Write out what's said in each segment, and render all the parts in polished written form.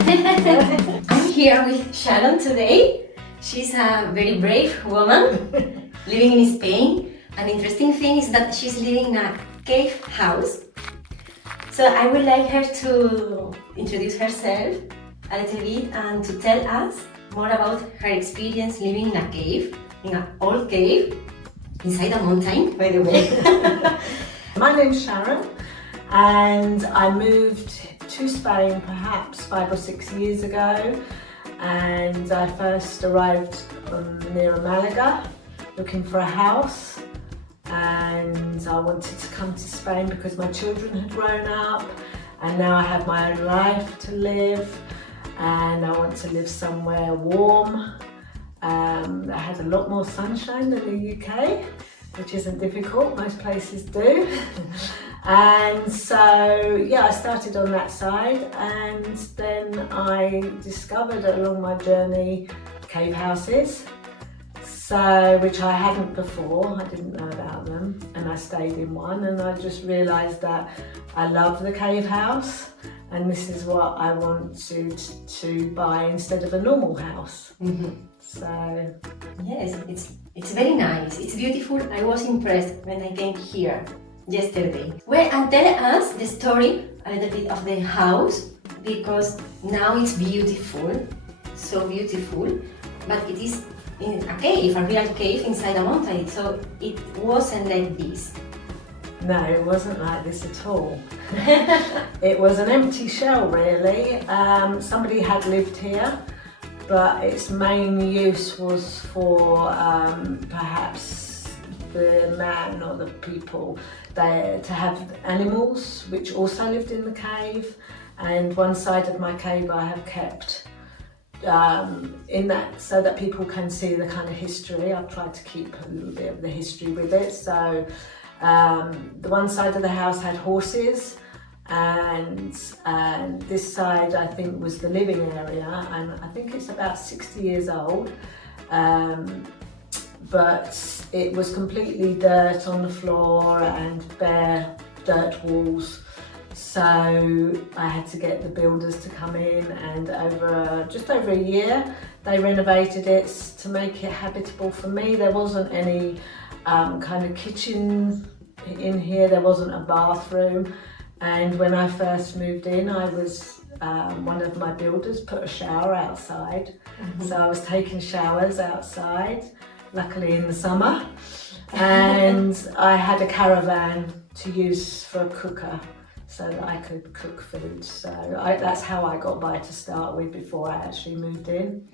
I'm here with Sharon today. She's a very brave woman living in Spain. An interesting thing is that she's living in a cave house. So I would like her to introduce herself a little bit and to tell us more about her experience living in a cave, in an old cave, inside a mountain, by the way. My name's Sharon and I moved to Spain perhaps 5 or 6 years ago, and I first arrived near Malaga looking for a house, and I wanted to come to Spain because my children had grown up and now I have my own life to live and I want to live somewhere warm that has a lot more sunshine than the UK, which isn't difficult, most places do. And so yeah, I started on that side, and then I discovered along my journey cave houses, so which I hadn't before, I didn't know about them, and I stayed in one and I just realised that I love the cave house and this is what I want to buy instead of a normal house. So yes, it's very nice, it's beautiful. I was impressed when I came here yesterday. Well, and tell us the story a little bit of the house, because now it's beautiful, so beautiful, but it is in a cave, a real cave inside a mountain, so it wasn't like this. no, it wasn't like this at all. It was an empty shell really. Somebody had lived here, but its main use was for perhaps the man or the people there to have animals which also lived in the cave, and one side of my cave I have kept in that so that people can see the kind of history. I've tried to keep a little bit of the history with it. So the one side of the house had horses, and this side I think was the living area, and I think it's about 60 years old, but it was completely dirt on the floor and bare dirt walls. So I had to get the builders to come in, and just over a year they renovated it to make it habitable for me. There wasn't any kind of kitchen in here, there wasn't a bathroom, and when I first moved in I was one of my builders put a shower outside, so I was taking showers outside, luckily in the summer, and I had a caravan to use for a cooker so that I could cook food. So that's how I got by to start with before I actually moved in.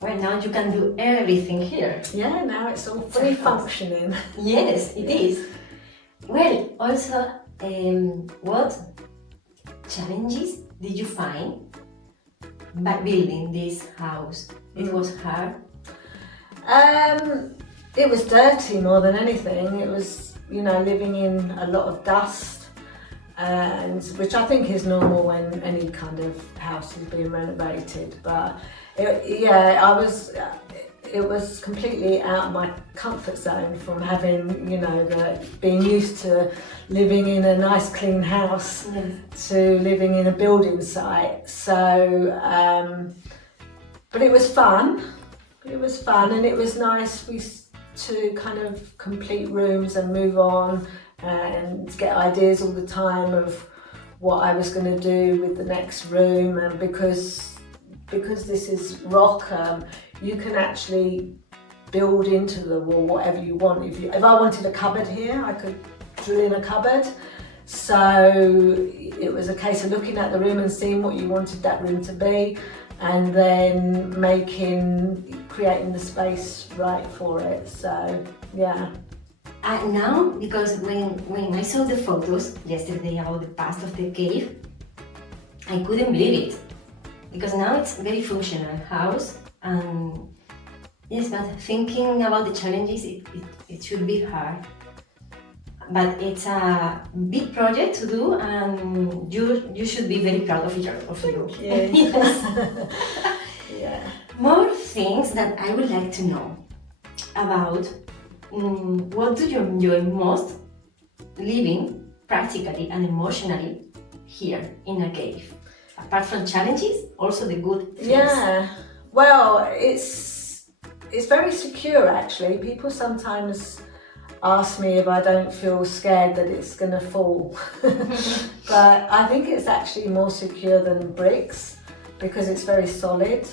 Well, now you can do everything here. Yeah, now it's all fully functioning. Yes, it is. Well, also, what challenges did you find by building this house? It was hard? It was dirty more than anything. It was, living in a lot of dust, and which I think is normal when any kind of house is being renovated. But it was completely out of my comfort zone from having, being used to living in a nice clean house to living in a building site. So, but it was fun. It was fun, and it was nice to kind of complete rooms and move on and get ideas all the time of what I was going to do with the next room. And because this is rock, you can actually build into the wall whatever you want. If I wanted a cupboard here, I could drill in a cupboard. So it was a case of looking at the room and seeing what you wanted that room to be, and then creating the space right for it. So yeah. Now, because when I saw the photos yesterday about the past of the cave, I couldn't believe it, because now it's a very functional house, and yes, but thinking about the challenges, it should be hard. But it's a big project to do, and you should be very proud of you. Yeah. Yes. Yeah. More things that I would like to know about. What do you enjoy most living practically and emotionally here in a cave? apart from challenges, also the good things. Yeah, well, it's very secure actually. People sometimes ask me if I don't feel scared that it's going to fall. But I think it's actually more secure than bricks because it's very solid.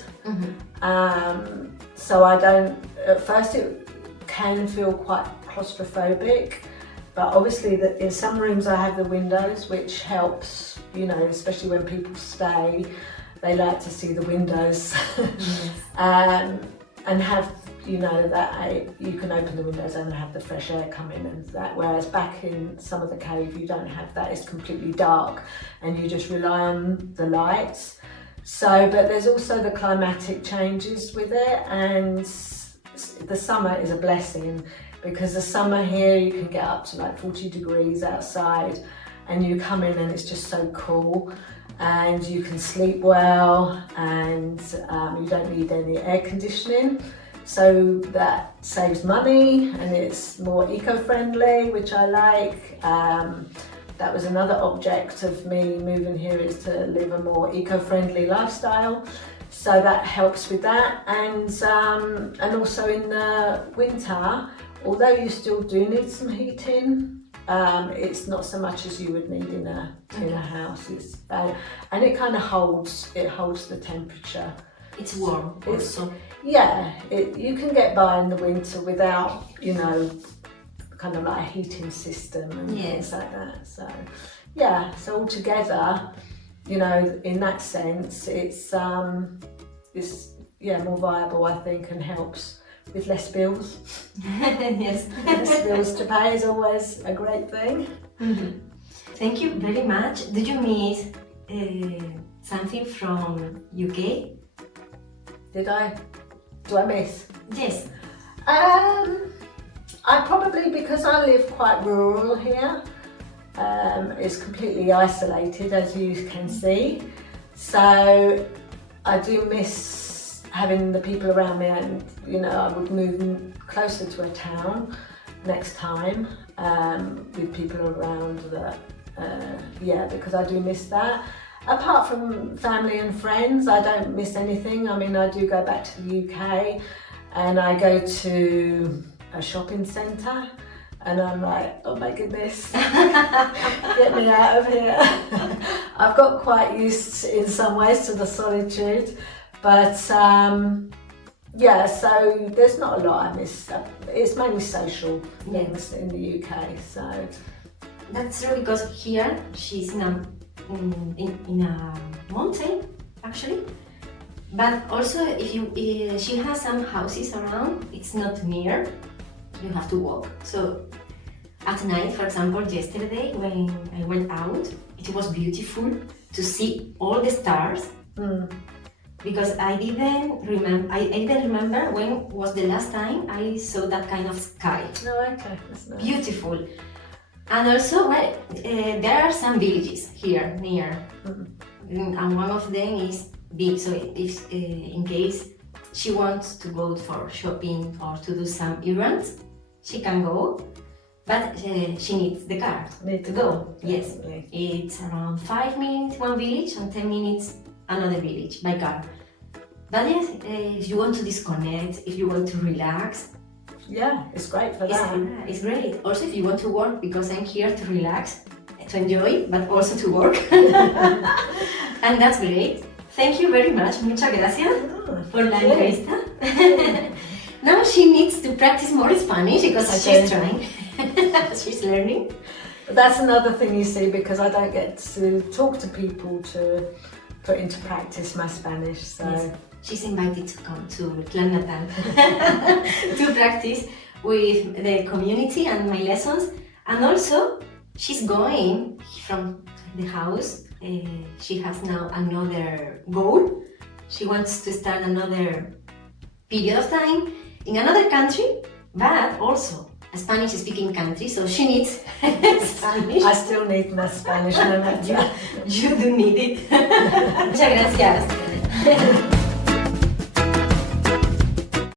So I don't, at first it can feel quite claustrophobic, but obviously in some rooms I have the windows, which helps, you know, especially when people stay, they like to see the windows. And have, you know, that you can open the windows and have the fresh air come in and that, whereas back in some of the cave you don't have that, it's completely dark and you just rely on the lights. So, but there's also the climatic changes with it, and the summer is a blessing because the summer here you can get up to like 40 degrees outside and you come in and it's just so cool and you can sleep well, and you don't need any air conditioning. So that saves money and it's more eco-friendly, which I like. That was another object of me moving here, is to live a more eco-friendly lifestyle. So that helps with that. And also in the winter, although you still do need some heating, it's not so much as you would need in a house. And it kind of holds the temperature. It's warm also. Yeah, you can get by in the winter without, you know, kind of like a heating system and things like that. So yeah, so altogether, you know, in that sense, it's more viable, I think, and helps with less bills. Yes. Less bills to pay is always a great thing. Thank you very much. Did you miss something from UK? Do I miss? Yes. I probably, because I live quite rural here, it's completely isolated, as you can see. So I do miss having the people around me, and you know, I would move closer to a town next time with people around that. Because I do miss that. Apart from family and friends, I don't miss anything. I mean, I do go back to the UK and I go to a shopping centre and I'm like, oh my goodness, get me out of here. I've got quite used in some ways to the solitude, but so there's not a lot I miss. It's mainly social things in the UK. So that's true, because here she's in a mountain actually, but also if she has some houses around, it's not near, you have to walk. So at night, for example, yesterday when I went out, it was beautiful to see all the stars, because I didn't remember when was the last time I saw that kind of sky. Oh, okay, that's nice. Beautiful. And also, there are some villages here near, and one of them is big. So if in case she wants to go for shopping or to do some errands, she can go, but she needs the car to go. Yes, it's around 5 minutes one village and 10 minutes another village by car. But yes, if you want to disconnect, if you want to relax, yeah, it's great for that. It's great. Also, if you want to work, because I'm here to relax, to enjoy, but also to work. And that's great. Thank you very much. Muchas gracias for la entrevista. Now she needs to practice more Spanish because she's trying. She's learning. But that's another thing you see, because I don't get to talk to people to put into practice my Spanish. So. Yes. She's invited to come to Granada to practice with the community and my lessons. And also, she's going from the house. She has now another goal. She wants to start another period of time in another country, but also a Spanish-speaking country, so she needs Spanish. I still need my Spanish, no matter. You do need it. Muchas gracias.